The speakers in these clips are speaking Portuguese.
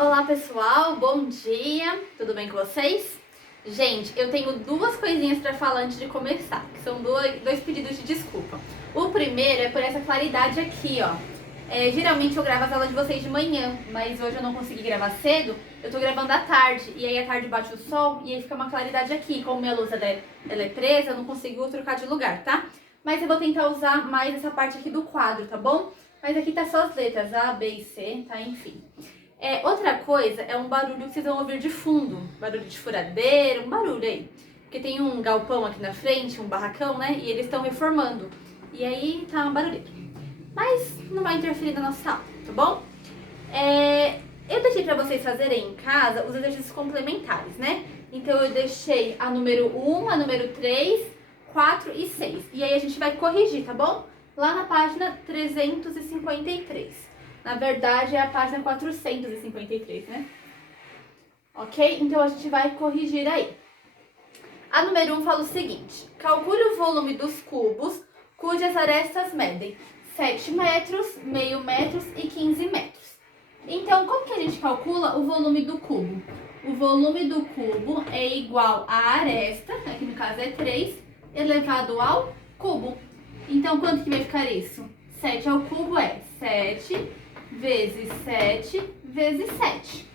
Olá pessoal, bom dia, tudo bem com vocês? Gente, eu tenho duas coisinhas para falar antes de começar, que são dois pedidos de desculpa. O primeiro é por essa claridade aqui, ó. Geralmente eu gravo as aulas de vocês de manhã, mas hoje eu não consegui gravar cedo, eu tô gravando à tarde, e aí à tarde bate o sol e aí fica uma claridade aqui. Como minha luz ela é presa, eu não consigo trocar de lugar, tá? Mas eu vou tentar usar mais essa parte aqui do quadro, tá bom? Mas aqui tá só as letras A, B e C, tá? Enfim. Outra coisa é um barulho que vocês vão ouvir de fundo, barulho de furadeira, um barulho aí. Porque tem um galpão aqui na frente, um barracão, né? E eles estão reformando. E aí tá um barulho. Mas não vai interferir na nossa aula, tá bom? Eu deixei pra vocês fazerem em casa os exercícios complementares, né? Então eu deixei a número 1, a número 3, 4 e 6. E aí a gente vai corrigir, tá bom? Lá na página 353. Na verdade, é a página 453, né? Ok? Então, a gente vai corrigir aí. A número 1 fala o seguinte. Calcule o volume dos cubos cujas arestas medem 7 metros, meio metros e 15 metros. Então, como que a gente calcula o volume do cubo? O volume do cubo é igual à aresta, aqui no caso é 3, elevado ao cubo. Então, quanto que vai ficar isso? 7 ao cubo é 7 vezes 7 vezes 7.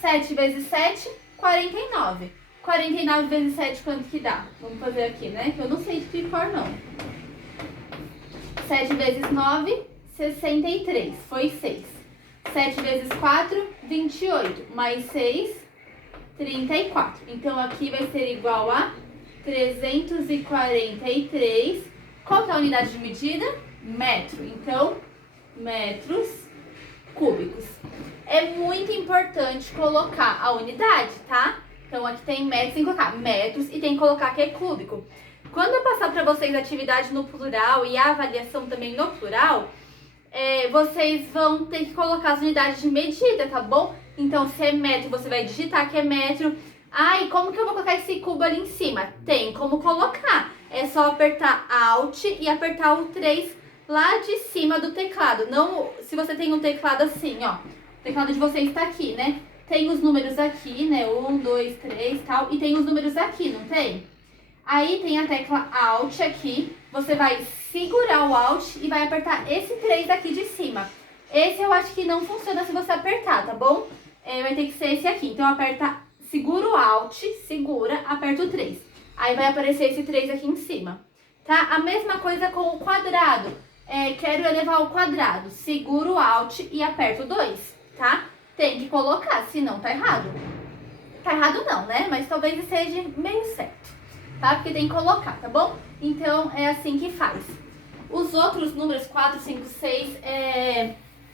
7 vezes 7, 49. 49 vezes 7, quanto que dá? Vamos fazer aqui, né? Eu não sei de cor, não. 7 vezes 9, 63. Foi 6. 7 vezes 4, 28. Mais 6, 34. Então, aqui vai ser igual a 343. Qual que é a unidade de medida? Metro. Então, metros cúbicos. É muito importante colocar a unidade, tá? Então aqui tem metros, tem que colocar metros e tem que colocar que é cúbico. Quando eu passar para vocês a atividade no plural e a avaliação também no plural, vocês vão ter que colocar as unidades de medida, tá bom? Então se é metro, você vai digitar que é metro. E como que eu vou colocar esse cubo ali em cima? Tem como colocar. É só apertar Alt e apertar o 3 lá de cima do teclado. Não, se você tem um teclado assim, ó. O teclado de vocês está aqui, né? Tem os números aqui, né? 1, 2, 3, tal. E tem os números aqui, não tem? Aí tem a tecla Alt aqui. Você vai segurar o Alt e vai apertar esse 3 aqui de cima. Esse eu acho que não funciona se você apertar, tá bom? Vai ter que ser esse aqui. Então aperta, segura o Alt, segura, aperta o 3. Aí vai aparecer esse 3 aqui em cima. Tá? A mesma coisa com o quadrado. Quero elevar ao quadrado. Seguro o Alt e aperto 2, tá? Tem que colocar, senão tá errado. Tá errado não, né? Mas talvez seja meio certo, tá? Porque tem que colocar, tá bom? Então, é assim que faz. Os outros números, 4, 5, 6,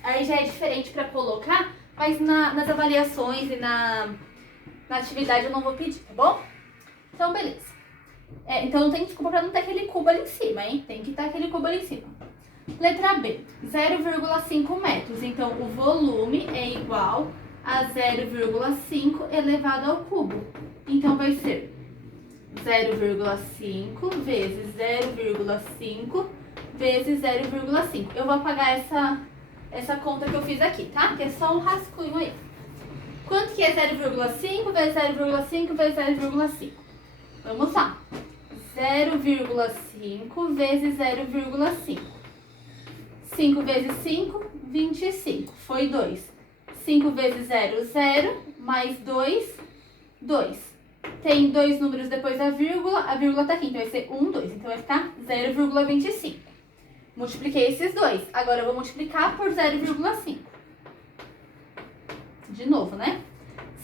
aí já é diferente pra colocar, mas nas avaliações e na atividade eu não vou pedir, tá bom? Então, beleza. Então, não tem desculpa pra não ter aquele cubo ali em cima, hein? Tem que estar aquele cubo ali em cima. Letra B, 0,5 metros. Então, o volume é igual a 0,5 elevado ao cubo. Então, vai ser 0,5 vezes 0,5 vezes 0,5. Eu vou apagar essa conta que eu fiz aqui, tá? Que é só um rascunho aí. Quanto que é 0,5 vezes 0,5 vezes 0,5? Vamos lá. 0,5 vezes 0,5. 5 vezes 5, 25. Foi 2. 5 vezes 0, 0. Mais 2, 2. Tem dois números depois da vírgula. A vírgula tá aqui, então vai ser 1, 2. Então vai ficar 0,25. Multipliquei esses dois. Agora eu vou multiplicar por 0,5. De novo, né?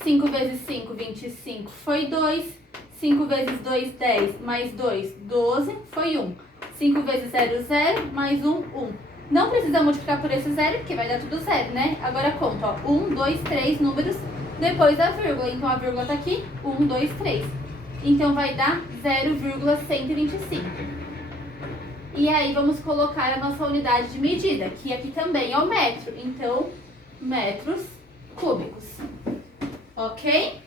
5 vezes 5, 25. Foi 2. 5 vezes 2, 10. Mais 2, 12. Foi 1. 5 vezes 0, 0. Mais 1, 1. Não precisa multiplicar por esse zero, porque vai dar tudo zero, né? Agora conta, ó. 1, 2, 3 números depois da vírgula. Então, a vírgula tá aqui. 1, 2, 3. Então, vai dar 0,125. E aí, vamos colocar a nossa unidade de medida, que aqui também é o metro. Então, metros cúbicos. Ok?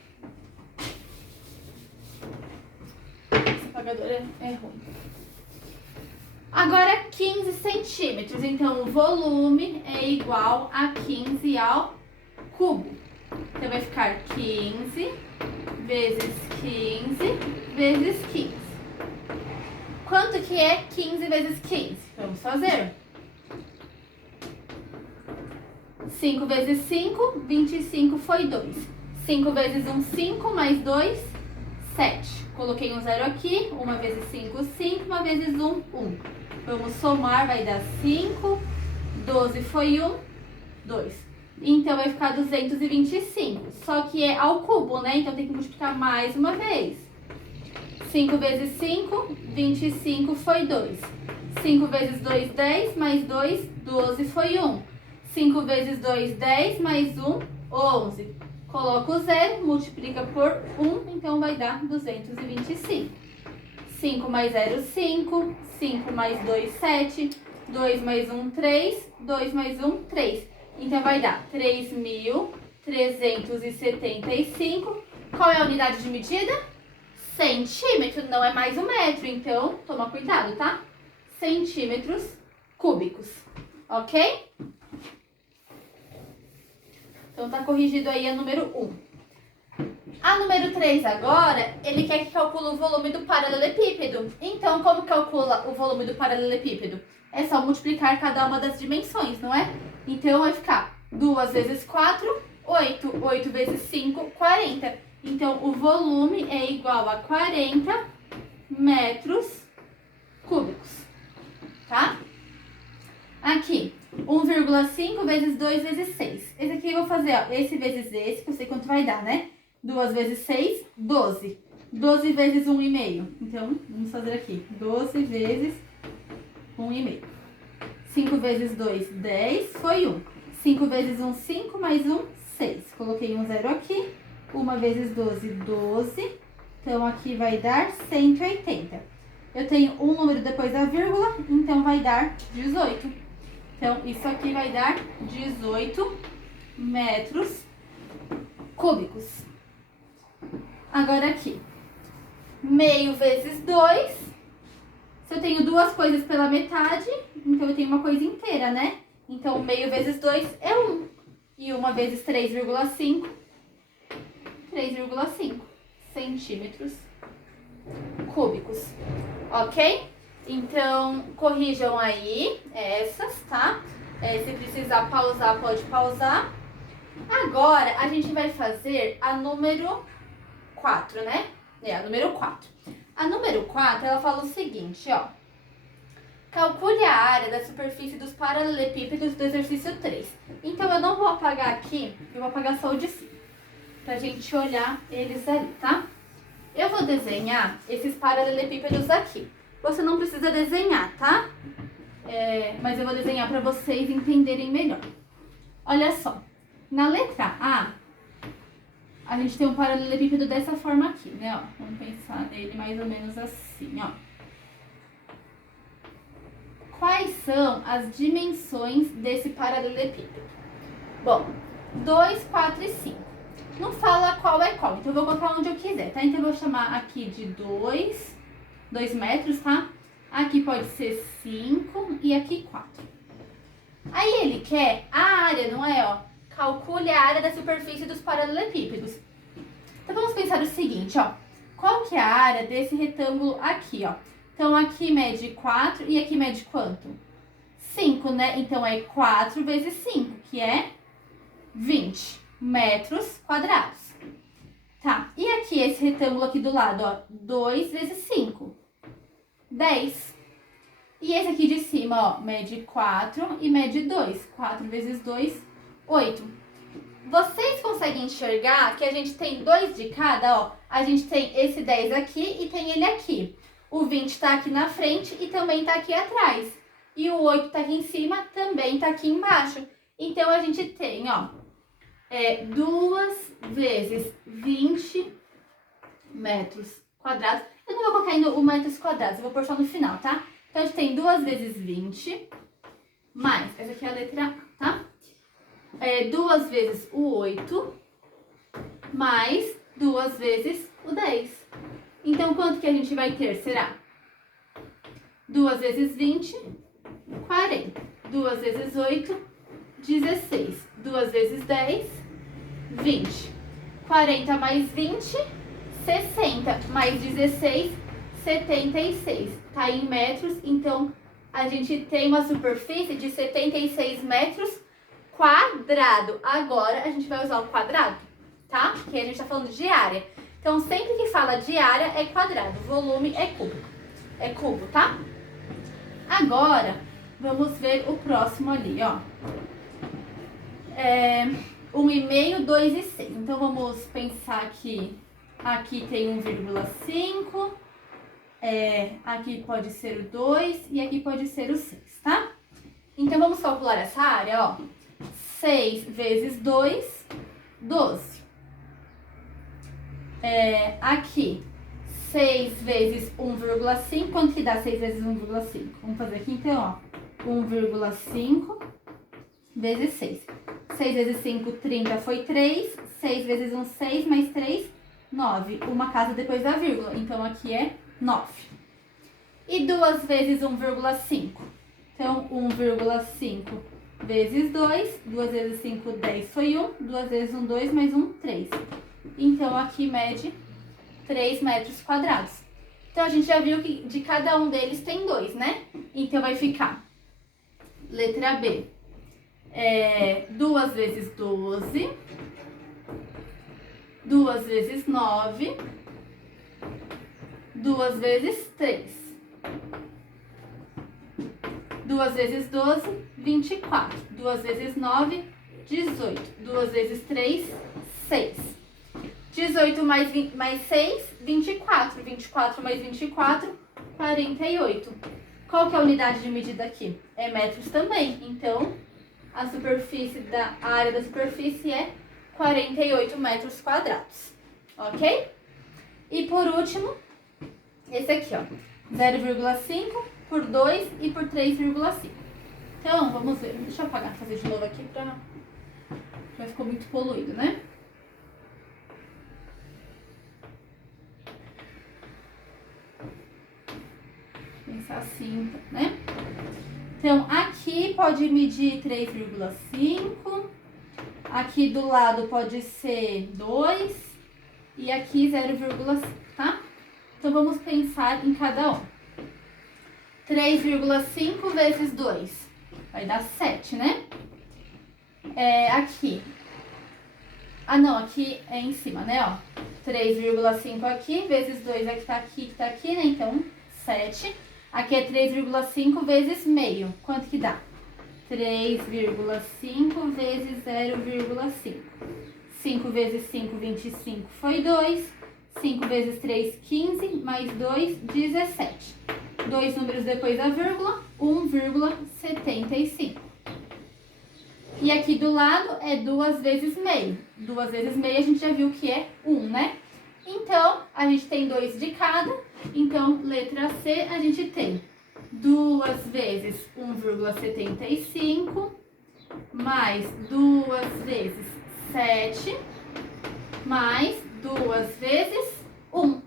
Esse apagador é ruim. Agora, 15 centímetros. Então, o volume é igual a 15 ao cubo. Então, vai ficar 15 vezes 15 vezes 15. Quanto que é 15 vezes 15? Vamos fazer. 5 vezes 5, 25 foi 2. 5 vezes 1, 5, mais 2, 7. Coloquei um zero aqui. 1 vezes 5, 5. 1 vezes 1, 1. Vamos somar, vai dar 5. 12 foi 1, 2. Então, vai ficar 225. Só que é ao cubo, né? Então, tem que multiplicar mais uma vez. 5 vezes 5, 25 foi 2. 5 vezes 2, 10. Mais 2, 12 foi 1. 5 vezes 2, 10. Mais 1, 11. Coloca o zero, multiplica por 1. Então, vai dar 225. 5 mais 0, 5. 5 mais 2, 7. 2 mais 1, 3. 2 mais 1, 3. Então, vai dar 3.375. Qual é a unidade de medida? Centímetro, não é mais um metro. Então, toma cuidado, tá? Centímetros cúbicos. Ok? Então, tá corrigido aí a número 1. A número 3 agora, ele quer que calcule o volume do paralelepípedo. Então, como calcula o volume do paralelepípedo? É só multiplicar cada uma das dimensões, não é? Então, vai ficar 2 vezes 4, 8. 8 vezes 5, 40. Então, o volume é igual a 40 metros cúbicos, tá? Aqui, 1,5 vezes 2 vezes 6. Esse aqui eu vou fazer, ó, esse vezes esse, que eu sei quanto vai dar, né? 2 vezes 6, 12. 12 vezes 1,5. Então, vamos fazer aqui, 12 vezes 1,5. 5 vezes 2, 10, foi 1. 5 vezes 1, 5, mais 1, 6. Coloquei um zero aqui. 1 vezes 12, 12. Então, aqui vai dar 180. Eu tenho um número depois da vírgula, então vai dar 18. Então, isso aqui vai dar 18 metros cúbicos. Agora aqui, meio vezes 2. Se eu tenho duas coisas pela metade, então eu tenho uma coisa inteira, né? Então, meio vezes 2 é 1. E 1 vezes 3,5, 3,5 centímetros cúbicos. Ok? Então, corrijam aí essas, tá? Se precisar pausar, pode pausar. Agora, a gente vai fazer a número 4, né? A número 4. A número 4, ela fala o seguinte, ó. Calcule a área da superfície dos paralelepípedos do exercício 3. Então, eu não vou apagar aqui, eu vou apagar só o de cima, pra gente olhar eles ali, tá? Eu vou desenhar esses paralelepípedos aqui. Você não precisa desenhar, tá? Mas eu vou desenhar pra vocês entenderem melhor. Olha só, na letra a gente tem um paralelepípedo dessa forma aqui, né? Ó, vamos pensar nele mais ou menos assim, ó. Quais são as dimensões desse paralelepípedo? Bom, 2, 4 e 5. Não fala qual é qual, então eu vou colocar onde eu quiser, tá? Então eu vou chamar aqui de 2 metros, tá? Aqui pode ser 5 e aqui 4. Aí ele quer a área, não é, ó? Calcule a área da superfície dos paralelepípedos. Então, vamos pensar o seguinte, ó. Qual que é a área desse retângulo aqui, ó? Então, aqui mede 4 e aqui mede quanto? 5, né? Então, é 4 vezes 5, que é 20 metros quadrados. Tá, e aqui esse retângulo aqui do lado, ó, 2 vezes 5, 10. E esse aqui de cima, ó, mede 4 e mede 2. 4 vezes 2, 8. Vocês conseguem enxergar que a gente tem 2 de cada, ó? A gente tem esse 10 aqui e tem ele aqui. O 20 tá aqui na frente e também tá aqui atrás. E o 8 tá aqui em cima, também tá aqui embaixo. Então, a gente tem, ó, 2 vezes 20 metros quadrados. Eu não vou colocar ainda o metros quadrados, eu vou pôr só no final, tá? Então, a gente tem 2 vezes 20, mais, essa aqui é a letra A, tá? 2 vezes o 8, mais 2 vezes o 10. Então, quanto que a gente vai ter, será? 2 vezes 20, 40. 2 vezes 8, 16. 2 vezes 10, 20. 40 mais 20, 60 mais 16, 76. Tá em metros, então a gente tem uma superfície de 76 metros quadrado. Agora a gente vai usar o quadrado, tá? Porque a gente tá falando de área. Então sempre que fala de área é quadrado, volume é cubo. É cubo, tá? Agora vamos ver o próximo ali, ó. 1,5, 2 e 6. Então vamos pensar que aqui tem 1,5. Aqui pode ser o 2 e aqui pode ser o 6, tá? Então vamos calcular essa área, ó. 6 vezes 2, 12. Aqui, 6 vezes 1,5. Quanto que dá 6 vezes 1,5? Vamos fazer aqui então, ó. 1,5 vezes 6. 6 vezes 5, 30, foi 3. 6 vezes 1, 6, mais 3, 9. Uma casa depois da vírgula, então aqui é 9. E 2 vezes 1,5. Então, 1,5 vezes 2. 2 vezes 5, 10, foi 1. 2 vezes 1, 2, mais 1, 3. Então, aqui mede 3 metros quadrados. Então, a gente já viu que de cada um deles tem 2, né? Então, vai ficar, letra B, 2 vezes 12. 2 vezes 9. 2 vezes 3. 2 vezes 12, 24. 2 vezes 9, 18. 2 vezes 3, 6. 18 mais 6, 24. 24 mais 24, 48. Qual que é a unidade de medida aqui? É metros também. Então, a área da superfície é 48 metros quadrados. Ok? E por último, esse aqui, ó. 0,5 por 2 e por 3,5. Então, vamos ver. Deixa eu apagar, fazer de novo aqui já ficou muito poluído, né? Pensar assim, né? Então, aqui pode medir 3,5. Aqui do lado pode ser 2. E aqui 0,5, tá? Então, vamos pensar em cada um. 3,5 vezes 2. Vai dar 7, né? Aqui. Ah, não, aqui é em cima, né, ó. 3,5 aqui, vezes 2 que tá aqui, né? Então, 7. Aqui é 3,5 vezes meio. Quanto que dá? 3,5 vezes 0,5. 5 vezes 5, 25, foi 2. 5 vezes 3, 15, mais 2, 17. 2 números depois da vírgula, 1,75. E aqui do lado é 2 vezes meio. 2 vezes meio a gente já viu que é 1, né? Então, a gente tem 2 de cada. Então, letra C, a gente tem 2 vezes 1,75, mais 2 vezes 7, mais 2 vezes 1.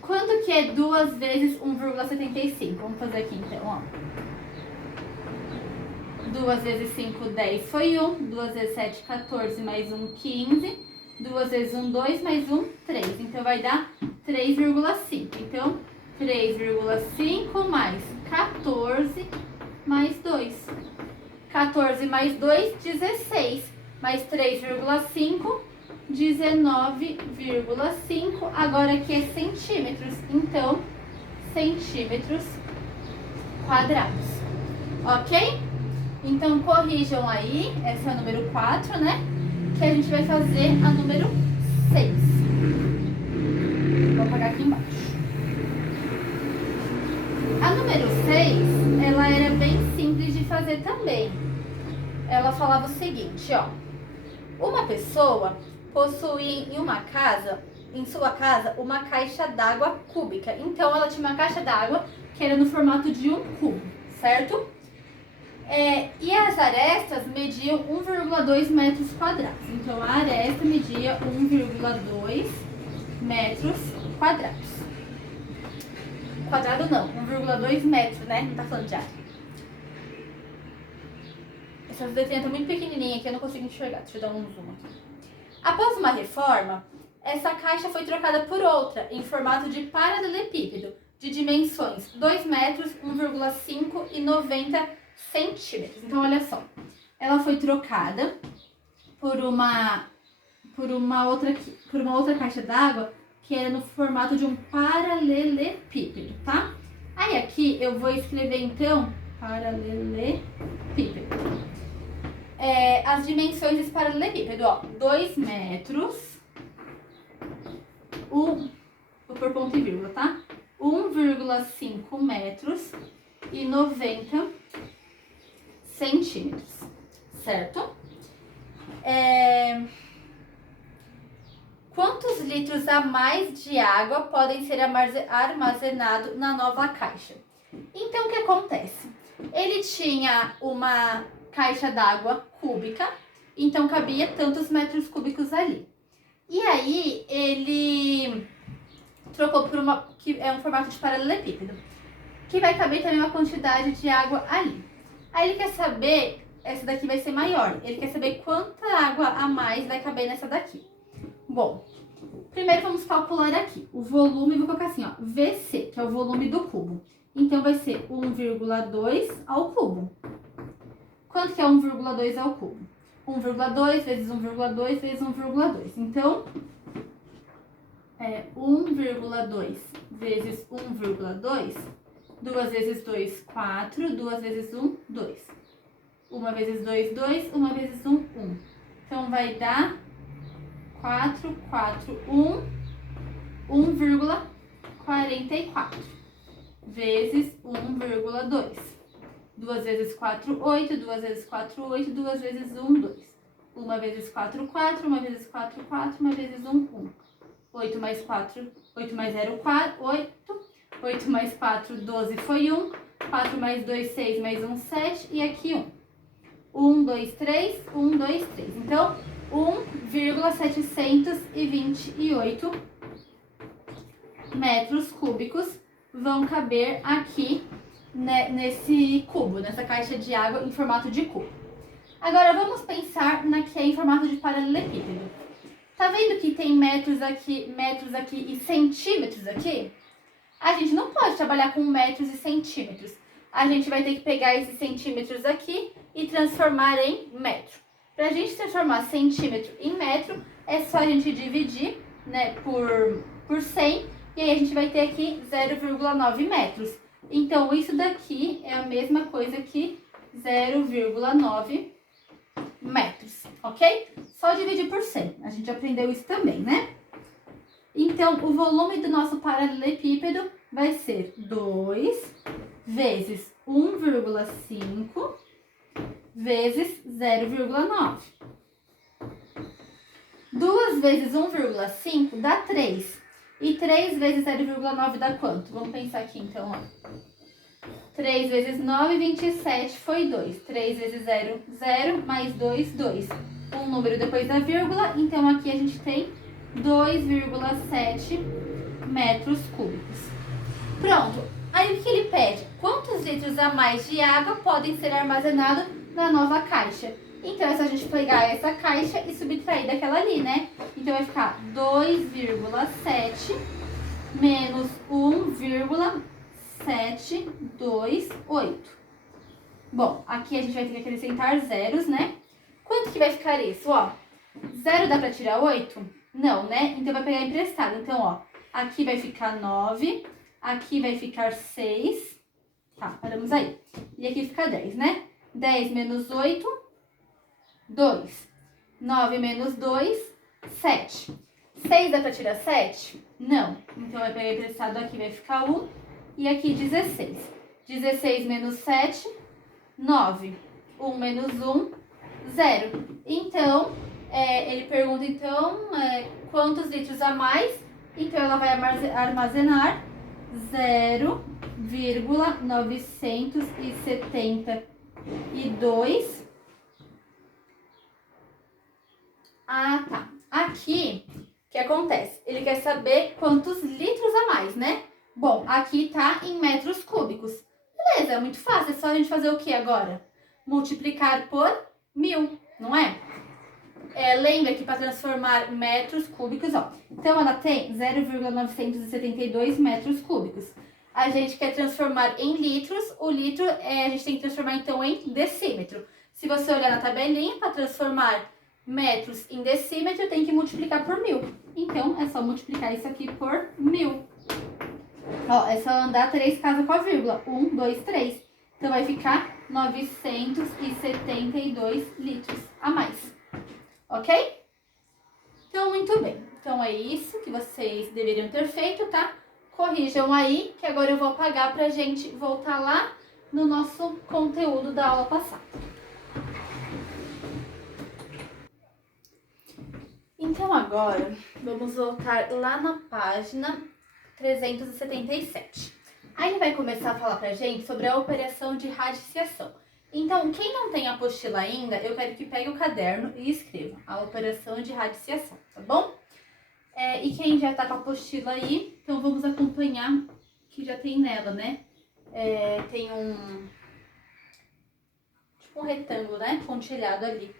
Quanto que é 2 vezes 1,75? Vamos fazer aqui então, ó. 2 vezes 5, 10, foi 1. 2 vezes 7, 14, mais 1, 15. 2 vezes 1, 2, mais 1, 3. Então, vai dar 3,5. Então, 3,5 mais 14, mais 2. 14 mais 2, 16. Mais 3,5, 19,5. Agora aqui é centímetros. Então, centímetros quadrados. Ok? Então, corrijam aí. Essa é a número 4, né? Que a gente vai fazer a número 6. Vou apagar aqui embaixo. A número 6, ela era bem simples de fazer também. Ela falava o seguinte, ó. Uma pessoa possui em sua casa, uma caixa d'água cúbica. Então, ela tinha uma caixa d'água que era no formato de um cubo, certo? E as arestas mediam 1,2 metros quadrados. Então, a aresta media 1,2 metros quadrados. Quadrado não, 1,2 metros, né? Não tá falando de área. Essas letrinhas estão muito pequenininhas aqui, eu não consigo enxergar. Deixa eu dar um zoom aqui. Após uma reforma, essa caixa foi trocada por outra em formato de paralelepípedo, de dimensões 2 metros, 1,5 e 90 centímetros. Então, olha só, ela foi trocada por uma outra caixa d'água que era no formato de um paralelepípedo, tá? Aí aqui eu vou escrever então paralelepípedo. As dimensões desse paralelepípedo, ó, 2 metros, vou por ponto e vírgula, tá? 1,5 metros e 90 centímetros, certo? Quantos litros a mais de água podem ser armazenados na nova caixa? Então, o que acontece? Ele tinha uma caixa d'água cúbica, então cabia tantos metros cúbicos ali. E aí, ele trocou por uma, que é um formato de paralelepípedo, que vai caber também uma quantidade de água ali. Aí ele quer saber, essa daqui vai ser maior, ele quer saber quanta água a mais vai caber nessa daqui. Bom, primeiro vamos calcular aqui o volume, vou colocar assim, ó, VC, que é o volume do cubo. Então, vai ser 1,2 ao cubo. Quanto que é 1,2 ao cubo? 1,2 vezes 1,2 vezes 1,2. Então, 1,2 vezes 1,2, 2 vezes 2, 4, 2 vezes 1, 2. 1 vezes 2, 2, 1 vezes 1, 1. Então, vai dar 4, 4, 1, 1,44 vezes 1,2. 2 vezes 4, 8, 2 vezes 4, 8, 2 vezes 1, 2. 1 vezes 4, 4, 1 vezes 4, 4, 1 vezes 1, 1. 8 mais 4, 8 mais 0, 4, 8. 8 mais 4, 12 foi 1. 4 mais 2, 6 mais 1, 7. E aqui 1. 1, 2, 3, 1, 2, 3. Então, 1,728 metros cúbicos vão caber aqui, né, nesse cubo, nessa caixa de água em formato de cubo. Agora vamos pensar na que é em formato de paralelepípedo. Tá vendo que tem metros aqui e centímetros aqui? A gente não pode trabalhar com metros e centímetros. A gente vai ter que pegar esses centímetros aqui e transformar em metro. Para a gente transformar centímetro em metro, é só a gente dividir, né, por 100, e aí a gente vai ter aqui 0,9 metros. Então, isso daqui é a mesma coisa que 0,9 metros, ok? Só dividir por 100, a gente aprendeu isso também, né? Então, o volume do nosso paralelepípedo vai ser 2 vezes 1,5 vezes 0,9. 2 vezes 1,5 dá 3. E 3 vezes 0,9 dá quanto? Vamos pensar aqui, então, ó. 3 vezes 9, 27, foi 2. 3 vezes 0, 0, mais 2, 2. Um número depois da vírgula, então aqui a gente tem 2,7 metros cúbicos. Pronto. Aí o que ele pede? Quantos litros a mais de água podem ser armazenados na nova caixa? Então é só a gente pegar essa caixa e subtrair daquela ali, né? Então vai ficar 2,7 menos 1,728. Bom, aqui a gente vai ter que acrescentar zeros, né? Quanto que vai ficar isso, ó? 0 dá pra tirar 8? Não, né? Então vai pegar emprestado. Então, ó, aqui vai ficar 9, aqui vai ficar 6. Tá, paramos aí. E aqui fica 10, né? 10 menos 8, 2. 9 menos 2, 7. 6 dá pra tirar 7? Não. Então vai pegar emprestado aqui, vai ficar 1. E aqui 16. 16 menos 7, 9. 1 menos 1, 0. Então, ele pergunta, então, quantos litros a mais? Então, ela vai armazenar 0,972. Ah, tá. Aqui, o que acontece? Ele quer saber quantos litros a mais, né? Bom, aqui tá em metros cúbicos. Beleza, é muito fácil. É só a gente fazer o que agora? Multiplicar por 1000, não é? lembra que para transformar metros cúbicos, ó, então ela tem 0,972 metros cúbicos. A gente quer transformar em litros, o litro a gente tem que transformar então em decímetro. Se você olhar na tabelinha, para transformar metros em decímetro, tem que multiplicar por 1000. Então, é só multiplicar isso aqui por 1000. Ó, é só andar 3 casas com a vírgula. 1, 2, 3. Então, vai ficar 972 litros a mais. Ok? Então, muito bem. Então, é isso que vocês deveriam ter feito, tá? Corrijam aí, que agora eu vou apagar pra gente voltar lá no nosso conteúdo da aula passada. Então, agora, vamos voltar lá na página 377. Aí ele vai começar a falar pra gente sobre a operação de radiciação. Então, quem não tem a apostila ainda, eu quero que pegue o caderno e escreva a operação de radiciação, tá bom? E quem já tá com a apostila aí, então vamos acompanhar que já tem nela, né? Tem tipo um retângulo, né? Pontilhado ali,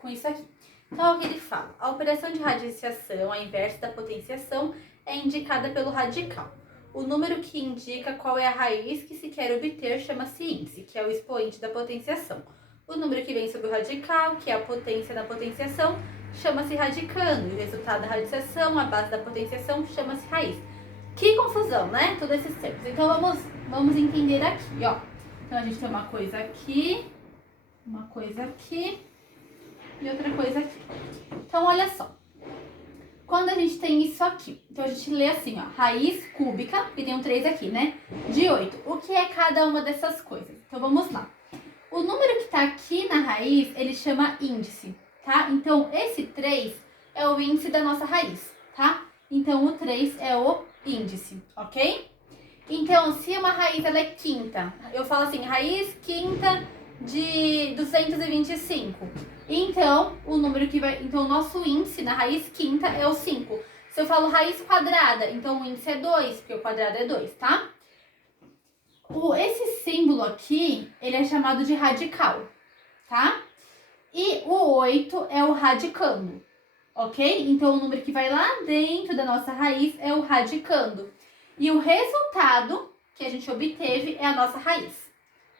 com isso aqui. Então, o que ele fala? A operação de radiciação, a inversa da potenciação, é indicada pelo radical. O número que indica qual é a raiz que se quer obter chama-se índice, que é o expoente da potenciação. O número que vem sobre o radical, que é a potência da potenciação, chama-se radicando. E o resultado da radiciação, a base da potenciação, chama-se raiz. Que confusão, né? Todos esses termos. Então, vamos entender aqui, ó. Então, a gente tem uma coisa aqui e outra coisa aqui. Então, olha só. Quando a gente tem isso aqui, então a gente lê assim, ó, raiz cúbica, porque tem um 3 aqui, né? De 8. O que é cada uma dessas coisas? Então, vamos lá. O número que tá aqui na raiz, ele chama índice, tá? Então, esse 3 é o índice da nossa raiz, tá? Então, o 3 é o índice, ok? Então, se uma raiz ela é quinta, eu falo assim, raiz quinta de 225. Então, o número que vai... Então, o nosso índice na raiz quinta é o 5. Se eu falo raiz quadrada, então o índice é 2, porque o quadrado é 2, tá? Esse símbolo aqui, ele é chamado de radical, tá? E o 8 é o radicando, ok? Então, o número que vai lá dentro da nossa raiz é o radicando. E o resultado que a gente obteve é a nossa raiz,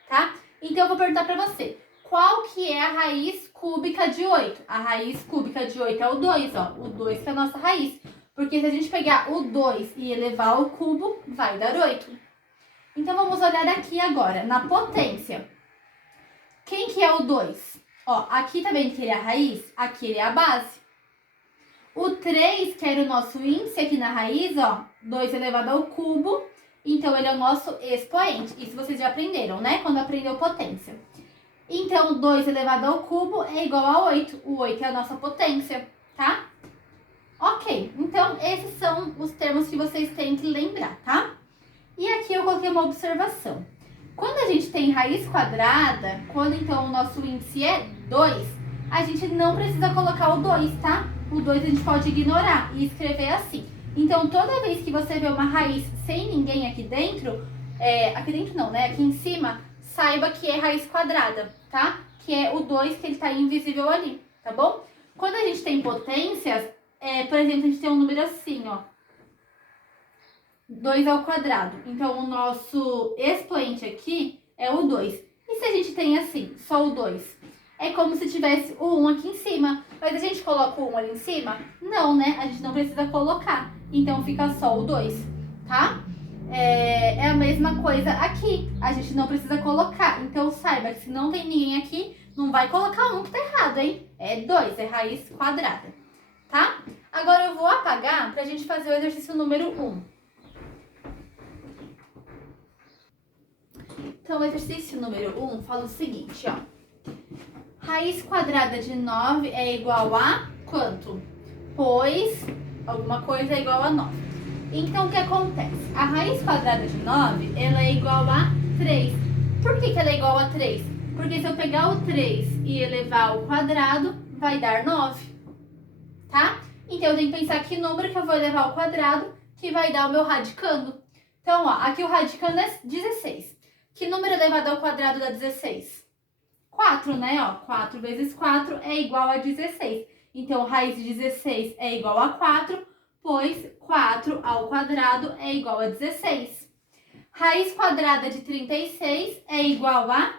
tá? Então, eu vou perguntar pra você, qual que é a raiz cúbica de 8? A raiz cúbica de 8 é o 2, ó. O 2 que é a nossa raiz. Porque se a gente pegar o 2 e elevar ao cubo, vai dar 8. Então, vamos olhar aqui agora, na potência. Quem que é o 2? Ó, aqui tá vendo que ele é a raiz? Aqui ele é a base. O 3, que era o nosso índice aqui na raiz, ó, 2 elevado ao cubo, então ele é o nosso expoente. Isso vocês já aprenderam, né? Quando aprendeu potência. Então, 2 elevado ao cubo é igual a 8. O 8 é a nossa potência, tá? Ok, então esses são os termos que vocês têm que lembrar, tá? E aqui eu coloquei uma observação. Quando a gente tem raiz quadrada, quando então o nosso índice é 2, a gente não precisa colocar o 2, tá? O 2 a gente pode ignorar e escrever assim. Então, toda vez que você vê uma raiz sem ninguém aqui dentro não, né? Aqui em cima, saiba que é raiz quadrada, tá? Que é o 2 que ele tá invisível ali, tá bom? Quando a gente tem potências, por exemplo, a gente tem um número assim, ó. 2 ao quadrado. Então, o nosso expoente aqui é o 2. E se a gente tem assim, só o 2? É como se tivesse o 1 aqui em cima. Mas a gente coloca o 1 ali em cima? Não, né? A gente não precisa colocar. Então, fica só o 2, tá? É a mesma coisa aqui. A gente não precisa colocar. Então, saiba que se não tem ninguém aqui, não vai colocar 1 que tá errado, hein? É 2, é raiz quadrada, tá? Agora, eu vou apagar pra gente fazer o exercício número 1. Então, o exercício número 1 fala o seguinte, ó. Raiz quadrada de 9 é igual a quanto? Pois alguma coisa é igual a 9. Então, o que acontece? A raiz quadrada de 9, ela é igual a 3. Por que ela é igual a 3? Porque se eu pegar o 3 e elevar ao quadrado, vai dar 9, tá? Então, eu tenho que pensar que número que eu vou elevar ao quadrado, que vai dar o meu radicando. Então, ó, aqui o radicando é 16. Que número elevado ao quadrado dá 16? 4, né? Ó, 4 vezes 4 é igual a 16. Então, raiz de 16 é igual a 4, pois 4 ao quadrado é igual a 16. Raiz quadrada de 36 é igual a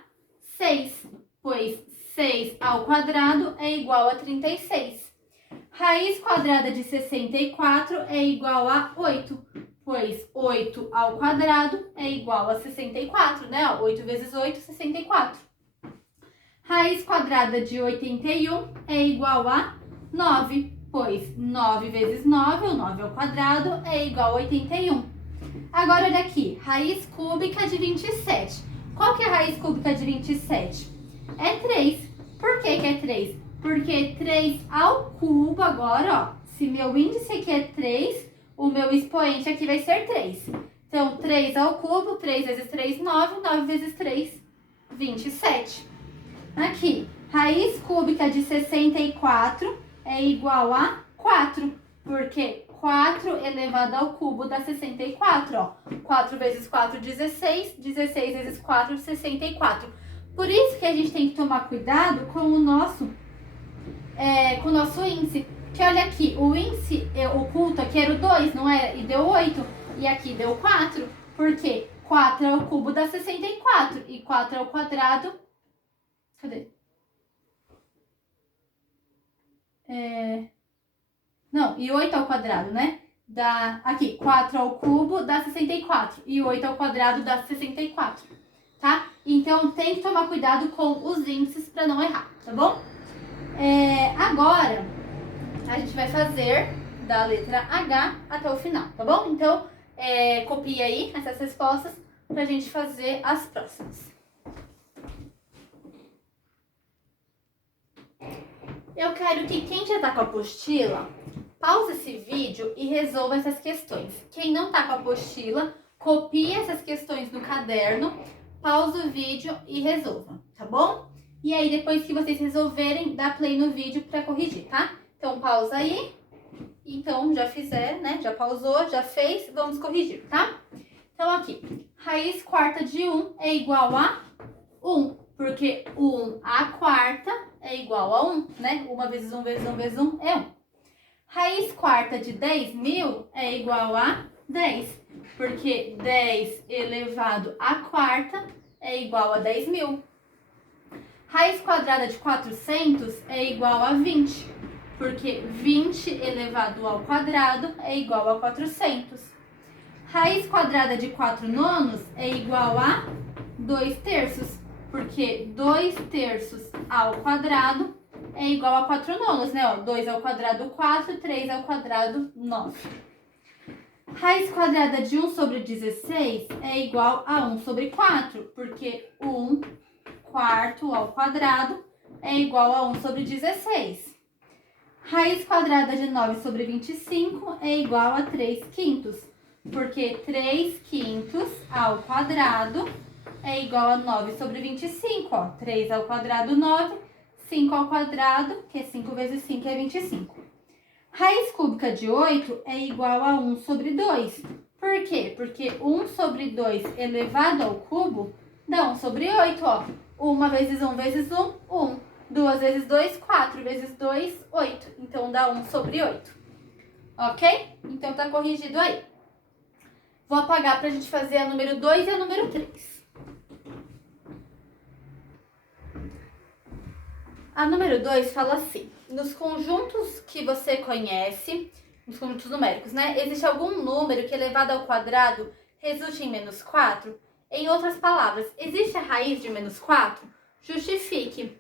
6, pois 6 ao quadrado é igual a 36. Raiz quadrada de 64 é igual a 8, pois 8 ao quadrado é igual a 64, né? 8 vezes 8, 64. Raiz quadrada de 81 é igual a 9, pois 9 vezes 9, ou 9 ao quadrado, é igual a 81. Agora, olha aqui, raiz cúbica de 27. Qual que é a raiz cúbica de 27? É 3. Por que que é 3? Porque 3 ao cubo agora, ó, se meu índice aqui é 3, o meu expoente aqui vai ser 3. Então, 3 ao cubo, 3 vezes 3, 9, 9 vezes 3, 27. Aqui, raiz cúbica de 64 é igual a 4, porque 4 elevado ao cubo dá 64, ó. 4 vezes 4, 16, 16 vezes 4, 64. Por isso que a gente tem que tomar cuidado com o nosso índice. Que olha aqui, o índice oculto aqui era o 2, não é? E deu 8. E aqui deu 4. Por quê? 4 ao cubo dá 64. E 4 ao quadrado... Cadê? Não, e 8 ao quadrado, né? Dá... Aqui, 4 ao cubo dá 64. E 8 ao quadrado dá 64. Tá? Então, tem que tomar cuidado com os índices para não errar, tá bom? Agora, a gente vai fazer da letra H até o final, tá bom? Então, copia aí essas respostas pra gente fazer as próximas. Eu quero que quem já tá com a apostila, pause esse vídeo e resolva essas questões. Quem não tá com a apostila, copie essas questões no caderno, pausa o vídeo e resolva, tá bom? E aí, depois que vocês resolverem, dá play no vídeo pra corrigir, tá? Então, pausa aí. Então, já fizer, né? Já pausou, já fez, vamos corrigir, tá? Então, aqui, raiz quarta de 1 é igual a 1, porque 1 à quarta é igual a 1, né? 1 vezes 1 vezes 1 vezes 1 é 1. Raiz quarta de 10.000 é igual a 10, porque 10 elevado à quarta é igual a 10.000. Raiz quadrada de 400 é igual a 20, porque 20 elevado ao quadrado é igual a 400. Raiz quadrada de 4 nonos é igual a 2 terços, porque 2 terços ao quadrado é igual a 4 nonos, né? Ó, 2 ao quadrado 4, 3 ao quadrado 9. Raiz quadrada de 1 sobre 16 é igual a 1 sobre 4, porque 1 quarto ao quadrado é igual a 1 sobre 16. Raiz quadrada de 9 sobre 25 é igual a 3 quintos, porque 3 quintos ao quadrado é igual a 9 sobre 25, ó. 3 ao quadrado, 9, 5 ao quadrado, que é 5 vezes 5 é 25. Raiz cúbica de 8 é igual a 1 sobre 2. Por quê? Porque 1 sobre 2 elevado ao cubo dá 1 sobre 8, ó. 1 vezes 1 vezes 1, 1. 2 vezes 2, 4 vezes 2, 8. Então, dá 1 sobre 8. Ok? Então, tá corrigido aí. Vou apagar pra gente fazer a número 2 e a número 3. A número 2 fala assim: nos conjuntos que você conhece, nos conjuntos numéricos, né? Existe algum número que elevado ao quadrado resulte em menos 4? Em outras palavras, existe a raiz de menos 4? Justifique.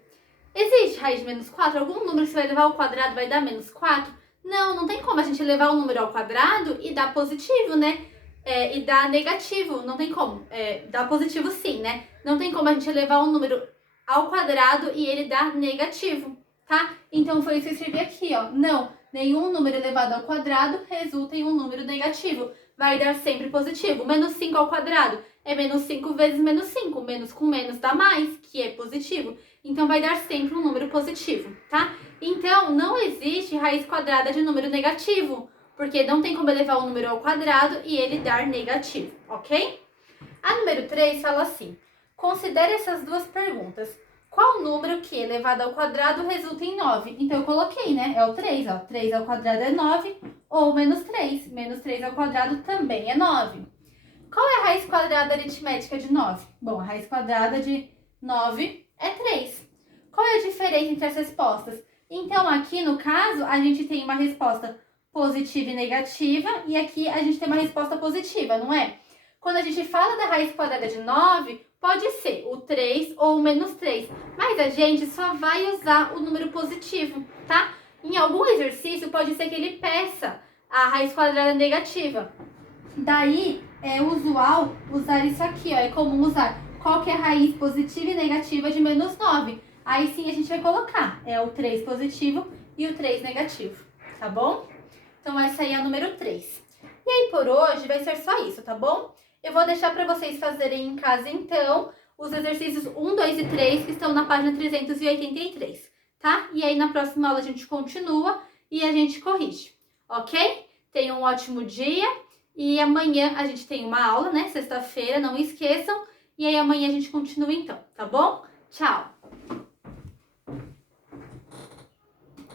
Existe raiz de menos 4? Algum número que você vai levar ao quadrado vai dar menos 4? Não, não tem como a gente levar um número ao quadrado e dar positivo, né? E dar negativo, não tem como. Dar positivo sim, né? Não tem como a gente levar um número ao quadrado e ele dar negativo, tá? Então, foi isso que eu escrevi aqui, ó. Não, nenhum número elevado ao quadrado resulta em um número negativo. Vai dar sempre positivo. Menos 5 ao quadrado é menos 5 vezes menos 5. Menos com menos dá mais, que é positivo. Então, vai dar sempre um número positivo, tá? Então, não existe raiz quadrada de número negativo, porque não tem como elevar um número ao quadrado e ele dar negativo, ok? A número 3 fala assim: considere essas duas perguntas. Qual número que elevado ao quadrado resulta em 9? Então, eu coloquei, né? É o 3, ó. 3 ao quadrado é 9, ou menos 3. Menos 3 ao quadrado também é 9. Qual é a raiz quadrada aritmética de 9? Bom, a raiz quadrada de 9 é 3. Qual é a diferença entre as respostas? Então, aqui no caso, a gente tem uma resposta positiva e negativa, e aqui a gente tem uma resposta positiva, não é? Quando a gente fala da raiz quadrada de 9, pode ser o 3 ou o menos 3, mas a gente só vai usar o número positivo, tá? Em algum exercício, pode ser que ele peça a raiz quadrada negativa. Daí, é usual usar isso aqui, ó. É comum usar qual que é a raiz positiva e negativa de menos 9. Aí sim a gente vai colocar, é o 3 positivo e o 3 negativo, tá bom? Então essa aí é a número 3. E aí por hoje vai ser só isso, tá bom? Eu vou deixar para vocês fazerem em casa então os exercícios 1, 2 e 3 que estão na página 383, tá? E aí na próxima aula a gente continua e a gente corrige, ok? Tenham um ótimo dia e amanhã a gente tem uma aula, né? Sexta-feira, não esqueçam. E aí amanhã a gente continua então, tá bom? Tchau!